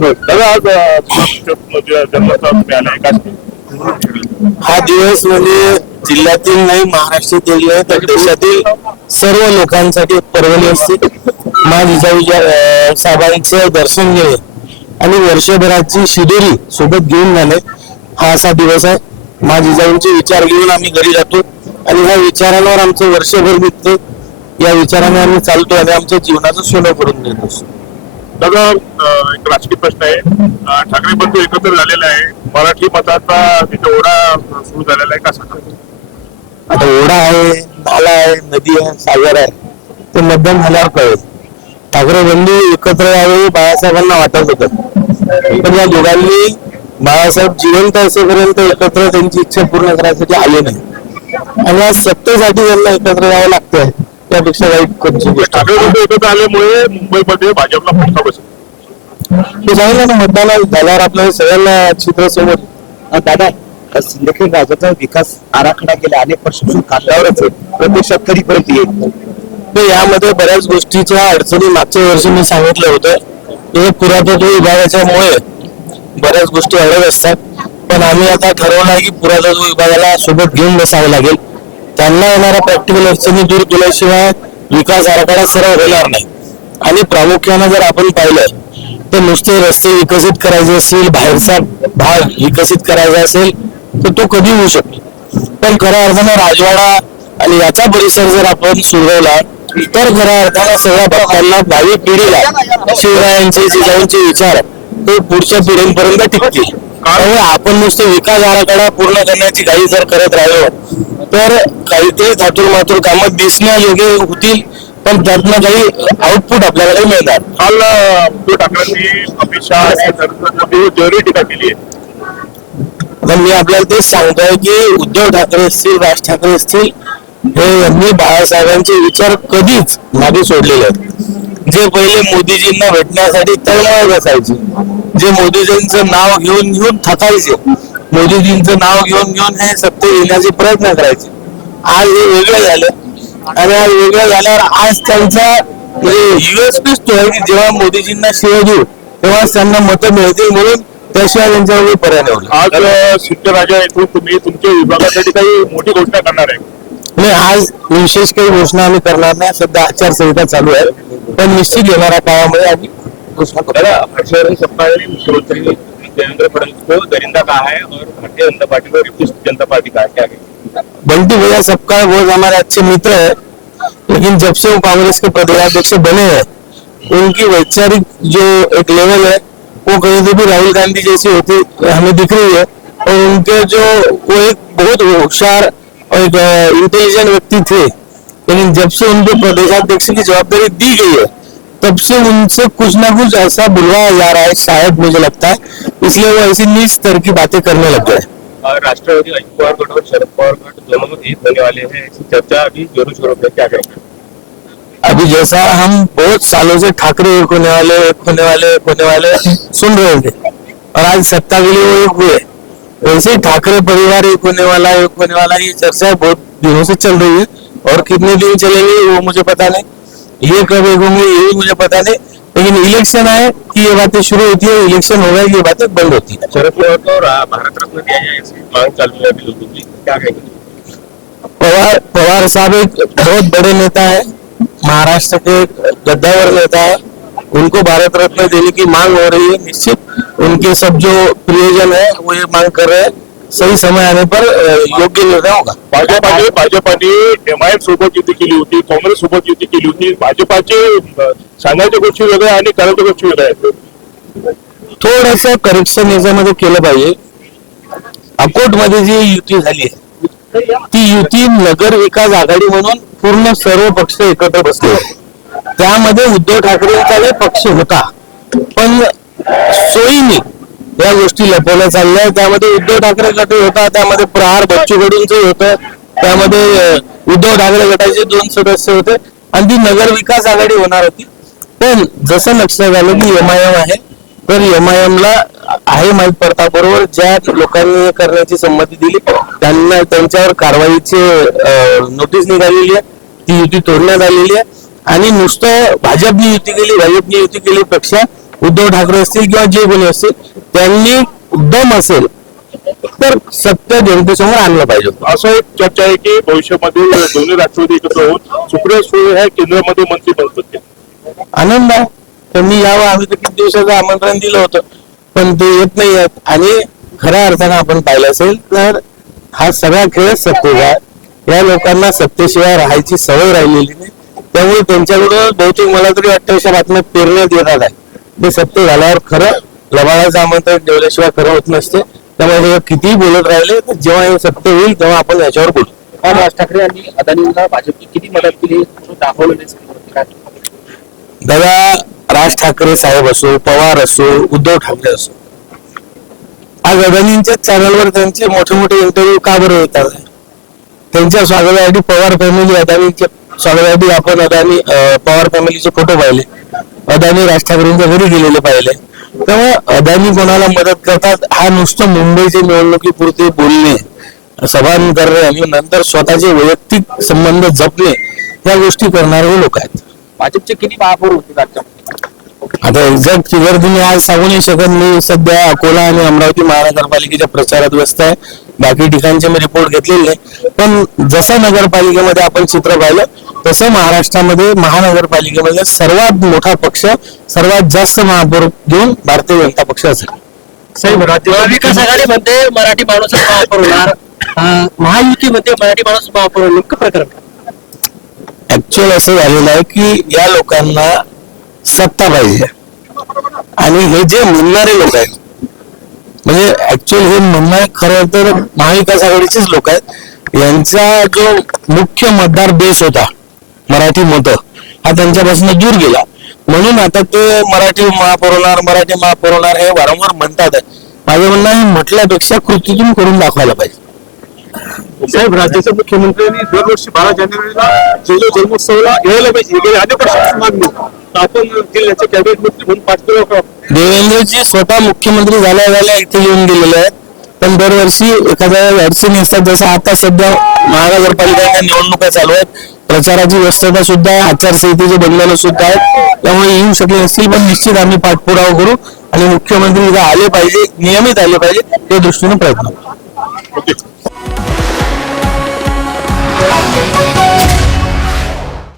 दादा आज जन्मोत्सव मिळाला आहे काय? हा दिवस म्हणजे जिल्ह्यातील नाही, महाराष्ट्रातील नाही तर देशातील सर्व लोकांसाठी एक पर्वणी असते. माँ जिजाऊ साहेबांचं दर्शन घेणे आणि वर्षभराची शिदोरी सोबत घेऊन जाणे हा असा दिवस आहे. माँ जिजाऊंचे विचार घेऊन आम्ही घरी जातो आणि ह्या विचारांवर आमचं वर्षभर निघते. या विचाराने आम्ही चालतो आणि आमच्या जीवनाचं सोनं करून देतो. दादा एक राजकीय प्रश्न आहे. ठाकरे बंधू एकत्र झालेला आहे. मराठी मताचा तिथे ओढा सुरू झालेला आहे का सांगा? आता ओढा आहे, नाला आहे, नदी आहे, सागर आहे, ते मतदान झाल्यावर कळेल. ठाकरे बंधू एकत्र यावे बाळासाहेबांना वाटत होतं, पण या दोघांनी बाळासाहेब जिवंत असेपर्यंत एकत्र त्यांची इच्छा पूर्ण करायसाठी आले नाही आणि आज सत्तेसाठी त्यांना एकत्र यावं लागतंय. त्यापेक्षा वाईट कोणती गोष्ट. ठाकरे बंधू एकत्र आल्यामुळे मुंबईमध्ये भाजपला फटका बसेल. ते सांगितलं ना, मतदान झाल्यावर आपल्याला सगळ्यांना चित्र समोर. दादा देखील राज्याचा विकास आराखडा गेल्या अनेक वर्षापासून काढल्यावरच प्रत्यक्षात कधीपर्यंत येईल. तर यामध्ये बऱ्याच गोष्टीच्या अडचणी मागच्या वर्षी मी सांगितलं होतं. हे पुरातत्व विभागाच्यामुळे बऱ्याच गोष्टी अडत असतात, पण आम्ही आता ठरवलं आहे की पुरातत्व विभागाला सोबत घेऊन बसावं लागेल. त्यांना येणाऱ्या प्रॅक्टिकल अडचणी दूर केल्याशिवाय विकास आराखडा सरळ होणार नाही. आणि प्रामुख्याने जर आपण पाहिलं तर नुसते रस्ते विकसित करायचे असतील, बाहेरचा भाग विकसित करायचा असेल तर तो कधी होऊ शकतो, पण खऱ्या अर्थानं राजवाडा आणि याचा परिसर जर आपण सोडवला तर खऱ्या अर्थानं सगळ्या भक्तांना, भावी पिढीला शिवरायांचे जिजाऊंचे विचार ते पुढच्या पिढींपर्यंत टिकतील. त्यामुळे आपण नुसते विकास आराखडा पूर्ण करण्याची घाई जर करत राहिलो तर काहीतरी थातूर मातूर कामं दिसण्यायोग्य होतील, पण त्यातनं काही आउटपुट आपल्याला मिळणार. काल उद्धव ठाकरेंनी अमित शहा आणि नरेंद्र मोदीवर जोरदार टीका केली आहे. पण मी आपल्याला तेच सांगतोय की उद्धव ठाकरे असतील, राज ठाकरे असतील, हे यांनी बाळासाहेबांचे विचार कधीच मागे सोडलेले आहेत. जे पहिले मोदीजींना भेटण्यासाठी तळमळ बसायचे, जे मोदीजींचं नाव घेऊन घेऊन थकायचे, मोदीजींचं नाव घेऊन घेऊन हे सत्य येण्याचे प्रयत्न करायचे, आज हे वेगळं झालं. आणि आज वेगळं झाल्यावर आज त्यांचा युएसपीच तो आहे की जेव्हा मोदीजींना शिवाय देऊ तेव्हाच त्यांना मतं मिळतील, म्हणून त्याशिवाय त्यांच्यावर पर्याय नाही. आज सिद्धराजा येथून तुम्ही तुमच्या विभागासाठी काही मोठी घोषणा करणार आहे? नाही, आज विशेष काही घोषणा आम्ही करणार नाही. सध्या आचारसंहिता चालू आहे, पण निश्चित येणाऱ्या काळामध्ये आम्ही घोषणा करू. हर्षवर्धन सप्ताह मुख्यमंत्री देवेंद्र फडणवीस को दरिंदा कहा है और भारतीय जनता पार्टी को रिपब्लिक जनता पार्टी कहा है, क्या कहेंगे? बंटी भैया सबका बहुत हमारे अच्छे मित्र है, लेकिन जब से वो कांग्रेस के प्रदेशाध्यक्ष बने हैं उनकी वैचारिक जो एक लेवल है वो कहीं से भी राहुल गांधी जैसी होती हमें दिख रही है. और उनके जो वो एक बहुत होशियार और एक इंटेलिजेंट व्यक्ति थे, लेकिन जब से उनको प्रदेशाध्यक्ष की जवाबदारी दी गई है तब से उनसे कुछ ना कुछ ऐसा बुलवाया जा रहा है, शायद मुझे लगता है, इसलिए वो ऐसी नीच स्तर की बातें करने लग गए. राष्ट्रवादी अजित पवार गट और शरद पवार गट दोनों एक होने वाले हैं, ऐसी चर्चा अभी जोरों शोरों पे, क्या करेंगे? अभी जैसा हम बहुत सालों से ठाकरे एक होने वाले, एक होने वाले, एक होने वाले सुन रहे थे और आज सत्ता के लिए वो एक हुए, वैसे ठाकरे परिवार एक होने वाला, एक होने वाला, ये चर्चा बहुत दिनों से चल रही है. और कितने दिन चलेगी वो मुझे पता नहीं, ये कब एक होंगे ये भी मुझे पता नहीं, लेकिन इलेक्शन है कि ये बातें शुरू होती है, इलेक्शन हो गया कि ये बातें बंद होती है. शरद पवार को भारत रत्न दिया जाए ऐसी मांग चालू है अभी लोगों की, क्या कहेंगे? पवार साहब एक बहुत बड़े नेता है, महाराष्ट्र के गद्दावर नेता है, उनको भारत रत्न देने की मांग हो रही है. निश्चित उनके सब जो प्रियजन है वो ये मांग कर रहे हैं. सही समय आने पर योग्य निर्णय होगा. भाजपाने एमआयएम सोबत युती केली होती, काँग्रेस सोबत युती केली होती. भाजपाचे सांगायच्या गोष्टी वेगळ्या आणि करायच्या गोष्टी वेगळ्या आहेत. थोडस करेक्शन याच्यामध्ये केलं पाहिजे. अकोटमध्ये जी युती झाली आहे ती युती नगर विकास आघाडी म्हणून पूर्ण सर्व पक्ष एकत्र बसले. त्यामध्ये उद्धव ठाकरेंचा पक्ष होता, पण सोयीने या गोष्टी लपवल्या चालल्या. त्यामध्ये उद्धव ठाकरे गट होता, त्यामध्ये प्रहार बच्चू कडूंचं होतं, त्यामध्ये उद्धव ठाकरे गटाचे 2 सदस्य होते आणि ती नगर विकास आघाडी होणार होती. पण जसं लक्षात आलं की एमआयएम आहे, तर एमआयएम ला आहे माहीत पडता बरोबर ज्या लोकांनी करण्याची संमती दिली त्यांना त्यांच्यावर कारवाईची नोटीस निघालेली आहे, ती युती तोडण्यात आलेली आहे. आणि नुसतं भाजपने युती केली पेक्षा उद्धव ठाकरे असतील किंवा जे कोणी असतील त्यांनी दम असेल तर सत्य जनतेसमोर आणलं पाहिजे. असं एक चर्चा आहे की भविष्यामध्ये दोन्ही राष्ट्रवादी एकत्र होऊन सुप्रिया सुळे ह्या केंद्रामध्ये मंत्री बनतात. आनंद आहे, त्यांनी यावं. आम्ही तर किती दिवसाचं आमंत्रण दिलं होतं पण ते येत नाही आहेत. आणि खऱ्या अर्थानं आपण पाहिलं असेल तर हा सगळा खेळ सत्तेचा आहे. या लोकांना सत्तेशिवाय राहायची सवय राहिलेली नाही. त्यामुळे त्यांच्याकडून बहुतेक मला तरी वाटतं अशा बातम्या पेरण्यात येतात आहे. ते सत्य झाल्यावर खरं लबाडाचं आमंत्रण ठेवल्याशिवाय खरं होत नसते. त्यामुळे हे कितीही बोलत राहिले तर जेव्हा हे सत्य होईल तेव्हा आपण याच्यावर बोलू. राज ठाकरे यांनी अदानींना भाजपची किती मदत केली दाखवलं नाही. दादा, राज ठाकरे साहेब असो, पवार असो, उद्धव ठाकरे असो, आज अदानींच्या चॅनलवर त्यांचे मोठे मोठे इंटरव्ह्यू का बरं येतात? त्यांच्या स्वागतासाठी पवार फॅमिली, अदानीच्या स्वागतासाठी आपण अदानी पवार फॅमिलीचे फोटो पाहिले, अदानी राज ठाकरेंच्या घरी गेलेले पाहिले. त्यामुळे अदानी कोणाला मदत करतात हा नुसतं मुंबईच्या निवडणुकीपुरते बोलणे, सभा करणे आणि नंतर स्वतःचे वैयक्तिक संबंध जपणे या गोष्टी करणारे लोक आहेत. भाजपचे किती महापौर होते राज्यामध्ये? आता एक्झॅक्ट फिगर तुम्ही आज सांगू नाही शकत. मी सध्या अकोला आणि अमरावती महानगरपालिकेच्या प्रचारात व्यस्त आहे. बाकी ठिकाणचे मी रिपोर्ट घेतलेले नाही. पण जसं नगरपालिकेमध्ये आपण चित्र पाहिलं तसं महाराष्ट्रामध्ये महानगरपालिकेमध्ये सर्वात मोठा पक्ष, सर्वात जास्त महापौर घेऊन भारतीय जनता पक्ष असेल. साहेब, महाविकास आघाडीमध्ये मराठी माणूस महापौर होणार, महायुतीमध्ये मराठी माणूस महापौर होणार. नेमकं प्रकरण ऍक्च्युअल असं झालेलं आहे की या लोकांना सत्ता पाहिजे आणि हे जे म्हणणारे लोक आहेत, म्हणजे ऍक्च्युअल हे म्हणणारे खरं तर महाविकास आघाडीचेच लोक आहेत. यांचा जो मुख्य मतदार बेस होता मराठी मतं हा त्यांच्यापासून दूर गेला. म्हणून आता ते मराठी महापौर होणार हे वारंवार म्हणतात. माझं म्हणणं हे म्हटल्यापेक्षा कृतीतून करून दाखवायला पाहिजे. साहेब, राज्याच्या मुख्यमंत्र्यांनी दरवर्षी 12 जानेवारीला जेजू जन्मोत्सवाला यायला पाहिजे. गेले अनेक वर्षांची मागणी आपण जिल्ह्याचे कॅबिनेट मंत्री म्हणून पाठपुरावा. देवेंद्रजी स्वतः मुख्यमंत्री झाल्या इथे येऊन गेलेले आहेत. पण दरवर्षी एखाद्या अडचणी असतात. जसं आता सध्या महानगरपालिकेच्या निवडणुका चालू आहेत, प्रचाराची व्यस्तता सुद्धा आहे, आचारसंहितेचे बंधनं सुद्धा आहेत. त्यामुळे येऊ शकले नसतील पण निश्चित आम्ही पाठपुरावा करू आणि मुख्यमंत्री इथे आले पाहिजे, नियमित आले पाहिजे त्या दृष्टीने प्रयत्न करू.